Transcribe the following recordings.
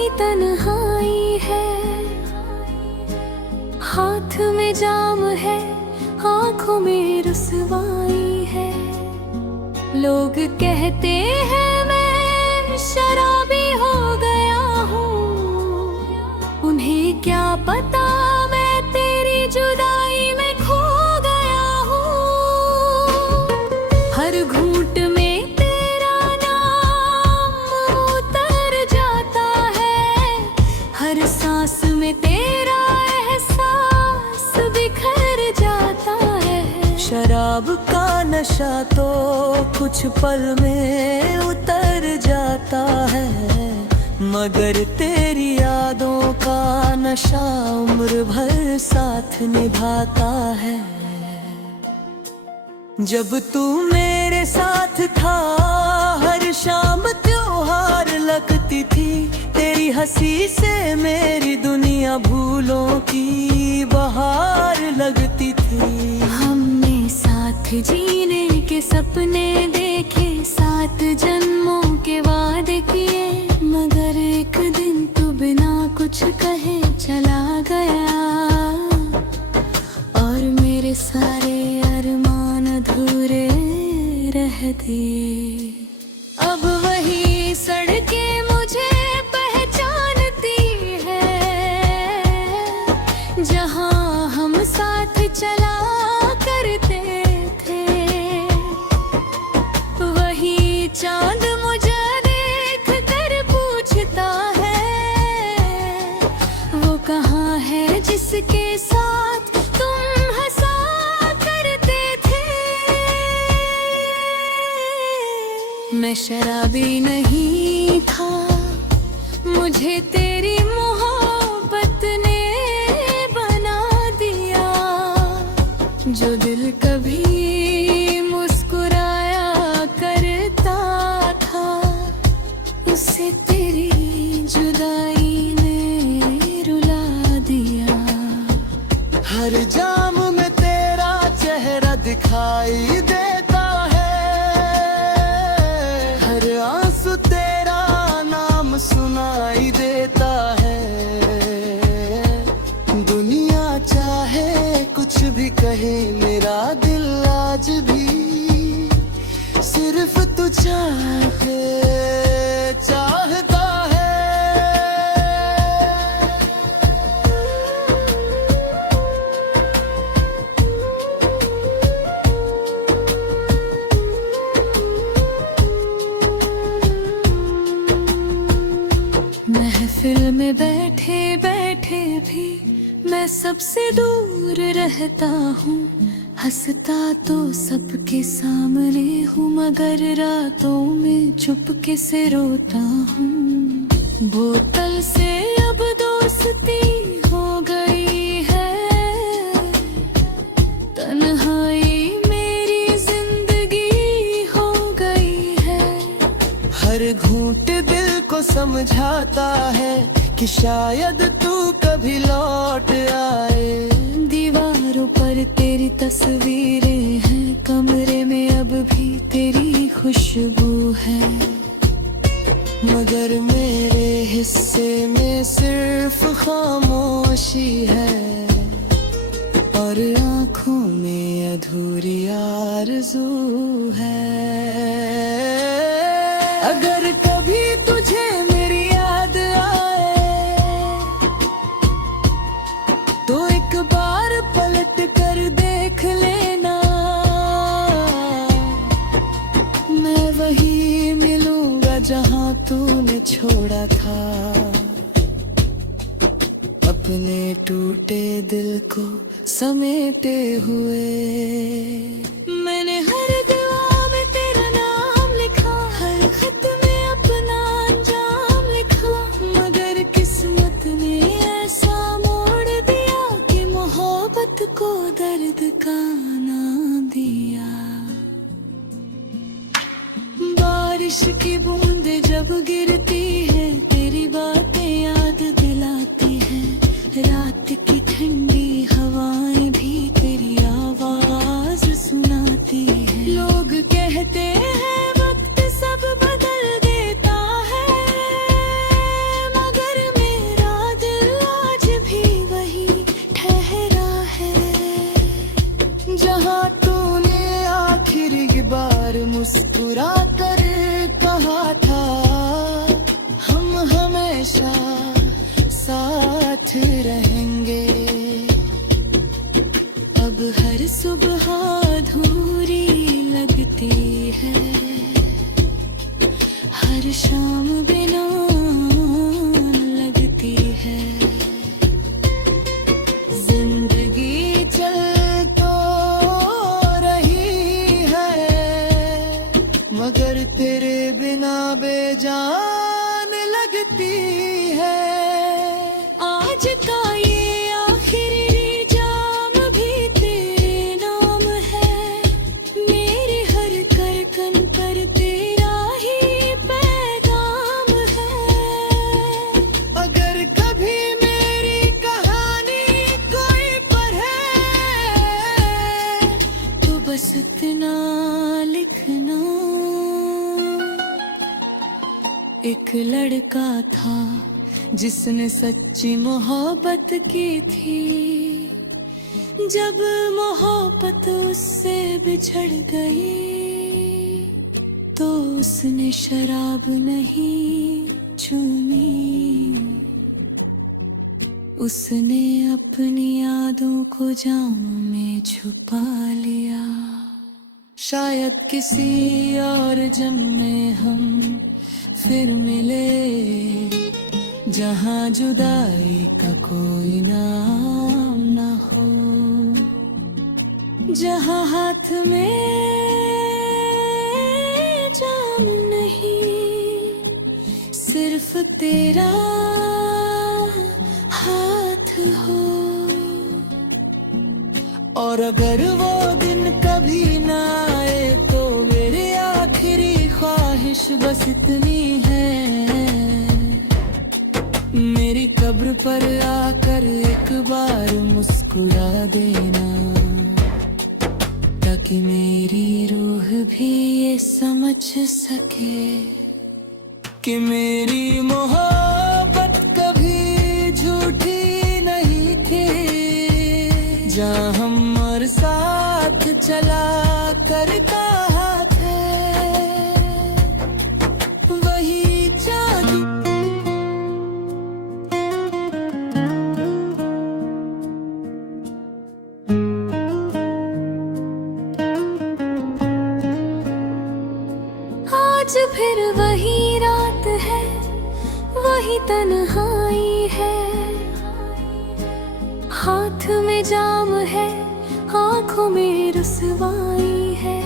ही तन्हाई है, हाथ में जाम है, आंखों में रुसवाई है। लोग कहते हैं मैं शराबी हो गया हूँ, उन्हें क्या पता मैं तेरी जुदाई में खो गया हूँ। हर घूंट में तेरा नाम उतर जाता है, हर सांस में तेरा एहसास बिखर जाता है। शराब का नशा तो कुछ पल में उतर जाता है, मगर तेरी यादों का नशा उम्र भर साथ निभाता है। जब तू मेरे साथ था हर शाम त्योहार लगती थी, तेरी हंसी से मेरी दुनिया भूलों की बहार लगती थी। हमने साथ जीने के सपने देखे, 7 जन्मों के वादे किए, मगर एक दिन तू बिना कुछ कहे चला गया, और मेरे सारे अरमान अधूरे रह दिए। अब वही सड़कें मुझे पहचानती है, जहां हम साथ चला करते थे। वही चांद मुझे देख कर पूछता है, वो कहाँ है जिसके साथ तुम हंसा करते थे। मैं शराबी नहीं था, मुझे तेरी मोहब्बत ने बना दिया। जो दिल कभी मुस्कुराया करता था, उसे तेरी जुदाई ने रुला दिया। हर जाम में तेरा चेहरा दिखाई देता है, हर आंसू तेरा नाम सुनाई देता है। दुनिया चाहे कुछ भी कहे, मेरा दिल आज भी सिर्फ तू चाहता है। महफिल में बैठे बैठे भी मैं सबसे दूर रहता हूँ, हंसता तो सबके सामने हूँ, मगर रातों में चुपके से रोता हूँ। बोतल से अब दोस्ती हो गई है, तन्हाई मेरी जिंदगी हो गई है। हर घूंट दिल को समझाता है कि शायद तू कभी लौट आए। दीवारों पर तेरी तस्वीरें हैं, कमरे में अब भी तेरी खुशबू है, मगर मेरे हिस्से में सिर्फ खामोशी है, और आँखों में अधूरी आरज़ू है। अगर कभी तुझे मेरी याद आए, तो एक बार पलट कर देख लेना, मैं वही मिलूंगा जहां तूने छोड़ा था। अपने टूटे दिल को समेटे हुए मैंने हर दुआ में तेरा नाम लिखा, हर खत में अपना अंजाम लिखा, मगर किस्मत ने ऐसा मोड़ दिया कि मोहब्बत को दर्द का नाम दिया। बारिश की बूंदें जब गिरती है, तेरी बातें याद दिलाती है, रात की ठंडी हवाएं भी तेरी आवाज सुनाती है। लोग कहते हैं वक्त सब बदल देता है, मगर लड़का था जिसने सच्ची मोहब्बत की थी। जब मोहब्बत उससे बिछड़ गई तो उसने शराब नहीं छूनी, उसने अपनी यादों को जाम में छुपा लिया। शायद किसी और जन्म में हम फिर मिले, जहाँ जुदाई का कोई नाम ना हो, जहाँ हाथ में जाम नहीं, सिर्फ तेरा हाथ हो। और अगर वो दिन कभी ना आए तो मेरी आखिरी ख्वाहिश बस इतनी है, मेरी कब्र पर आकर एक बार मुस्कुरा देना, ताकि मेरी रूह भी ये समझ सके कि मेरी मोहब्बत कभी झूठी नहीं थी। जहाँ हम और साथ चला करता हाथ है, वही जादू। आज फिर वही रात है, वही तन्हाई है, हाथ में जाम है, आँखों में रुसवाई है।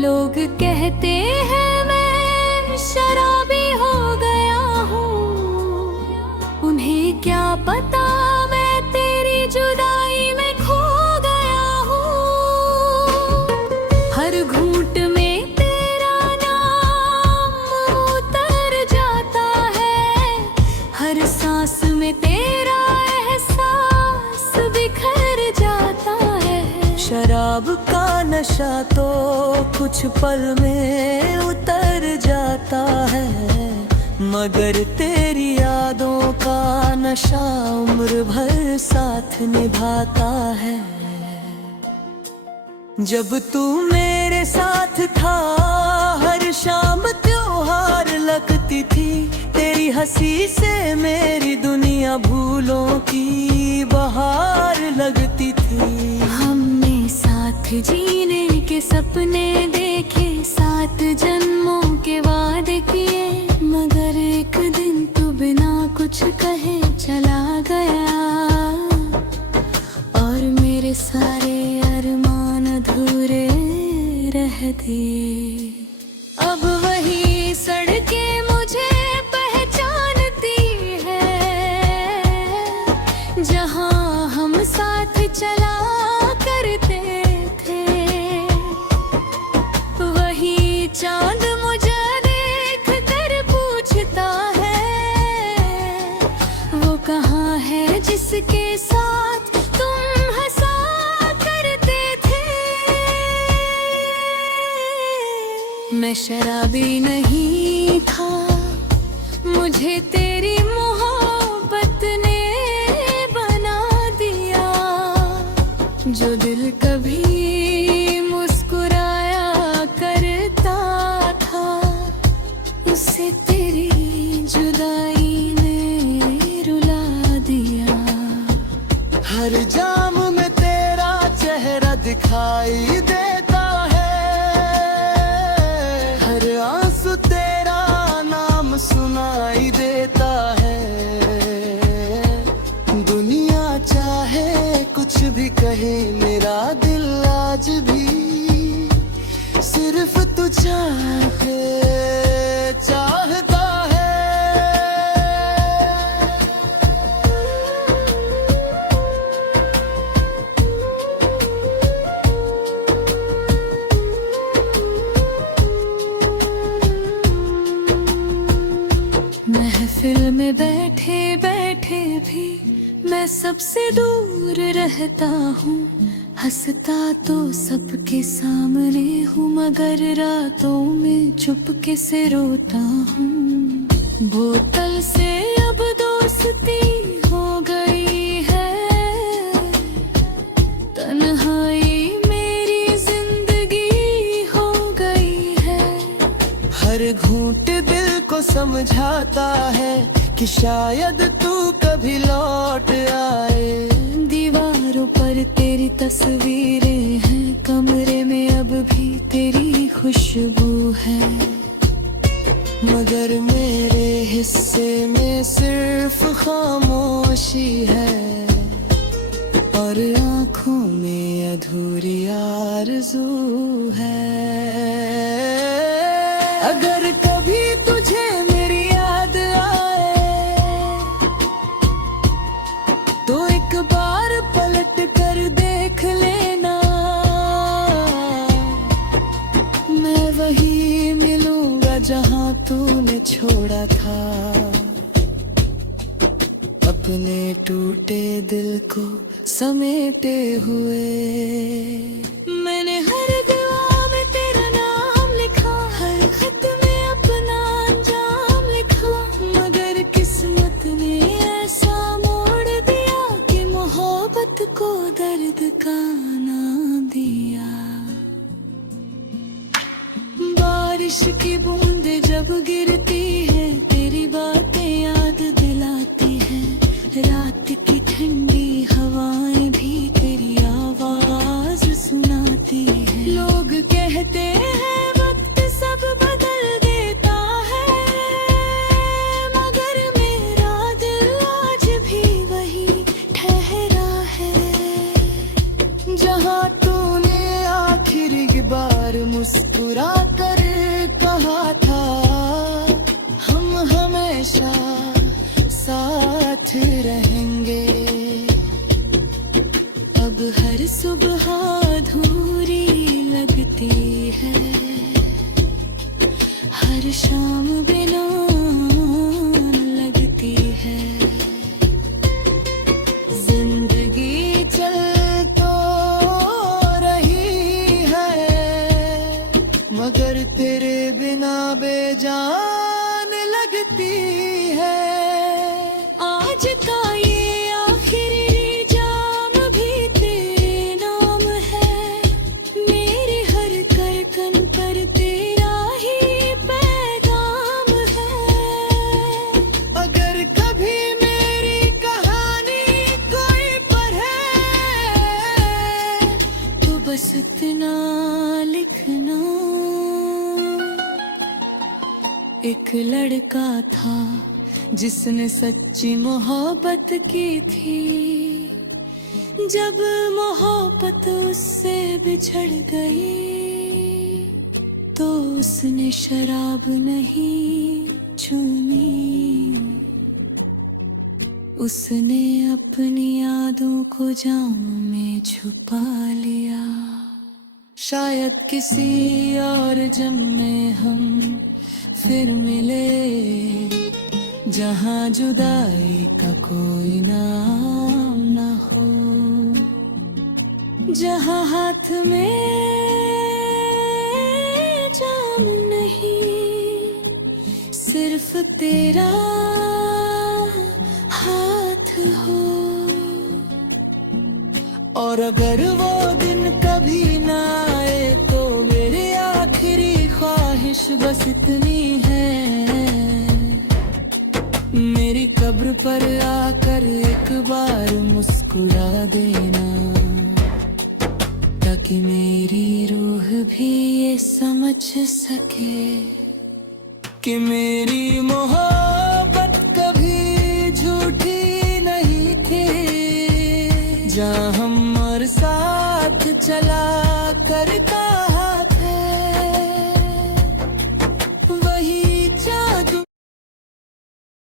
लोग कहते हैं मैं शराबी हो गया हूँ, उन्हें क्या पता मैं तेरी जुदाई में खो गया हूँ। हर घूंट में तेरा नाम उतर जाता है, हर सांस में तेरा एहसास बिखर जाता है। शराब का नशा तो कुछ पल में उतर जाता है, मगर तेरी यादों का नशा उम्र भर साथ निभाता है। जब तू मेरे साथ था हर शाम त्योहार लगती थी, तेरी हंसी से मेरी दुनिया भूलों की बहार लगती थी। हमने साथ जीने के सपने देखे, 7 जन्मों के वादे किए, मगर एक दिन तू बिना कुछ कहे चला गया, और मेरे सारे अरमान अधूरे रह दिए। अब वही सड़कें मुझे पहचानती है, जहाँ हम साथ चला करते थे। वही चांद मुझे देख कर पूछता है, वो कहाँ है जिसके साथ तुम हंसा करते थे। मैं शराबी नहीं था, मुझे तेरी मोहब्बत ने बना दिया। जो दिल कभी मुस्कुराया करता था, उसे तेरी जुदाई ने रुला दिया। हर जाम में तेरा चेहरा दिखाई देता है, हर आंसू तेरा नाम सुनाई देता है। दुनिया चाहे कुछ भी कहे, मेरा दिल आज भी सिर्फ तुझे चाहता है। महफिल में बैठे बैठे भी मैं सबसे दूर रहता हूँ, हंसता तो सबके सामने हूँ, मगर रातों में चुपके से रोता हूँ। बोतल से अब दोस्ती हो गई है, तन्हाई मेरी जिंदगी हो गई है। हर घूंट दिल को समझाता है कि शायद तू कभी लौट आए। दीवारों पर तेरी तस्वीरें हैं, कमरे में अब भी तेरी खुशबू है। मगर मेरे हिस्से में सिर्फ खामोशी है, और आँखों में अधूरी आरज़ू है। अगर कभी तुझे मेरी याद आए तो एक बार पलट कर देख लेना, मैं वही मिलूंगा जहां तूने छोड़ा था। अपने टूटे दिल को समेटे हुए मैंने हर दुआ में तेरा नाम लिखा, हर खत में अपना अंजाम लिखा। मगर किस्मत ने ऐसा मोड़ दिया कि मोहब्बत को दर्द का नाम दिया। बारिश की बूंदें जब गिरती है, तेरी बातें याद दिलाती है। रात की ठंडी हवाएं भी तेरी आवाज सुनाती है। लोग कहते हैं वक्त सब बदल देता है, मगर मेरा दिल आज भी वही ठहरा है। जहां तूने आखिरी बार मुस्कुरा कर कहा था, हम हमेशा साथ रहेंगे। अब हर सुबह अधूरी लगती है, हर शाम बिना लगती है। जिंदगी चल तो रही है, मगर तेरे बिना बेजान लगती है। आज का ये आखिरी जाम भी तेरे नाम है, मेरी हर धड़कन पर तेरा ही पैगाम है। अगर कभी मेरी कहानी कोई पढ़े तो बस इतना लिखना, एक लड़का था जिसने सच्ची मोहब्बत की थी। जब मोहब्बत उससे बिछड़ गई तो उसने शराब नहीं छूनी, उसने अपनी यादों को जाम में छुपा लिया। शायद किसी और जन्म में हम फिर मिले, जहां जुदाई का कोई नाम न हो, जहां हाथ में जाम नहीं, सिर्फ तेरा हाथ हो। और अगर वो दिन कभी ना आए तो मेरी आखिरी ख्वाहिश बस इतनी है, मेरी कब्र पर आकर एक बार मुस्कुरा देना, ताकि मेरी रूह भी ये समझ सके कि मेरी मोहब्बत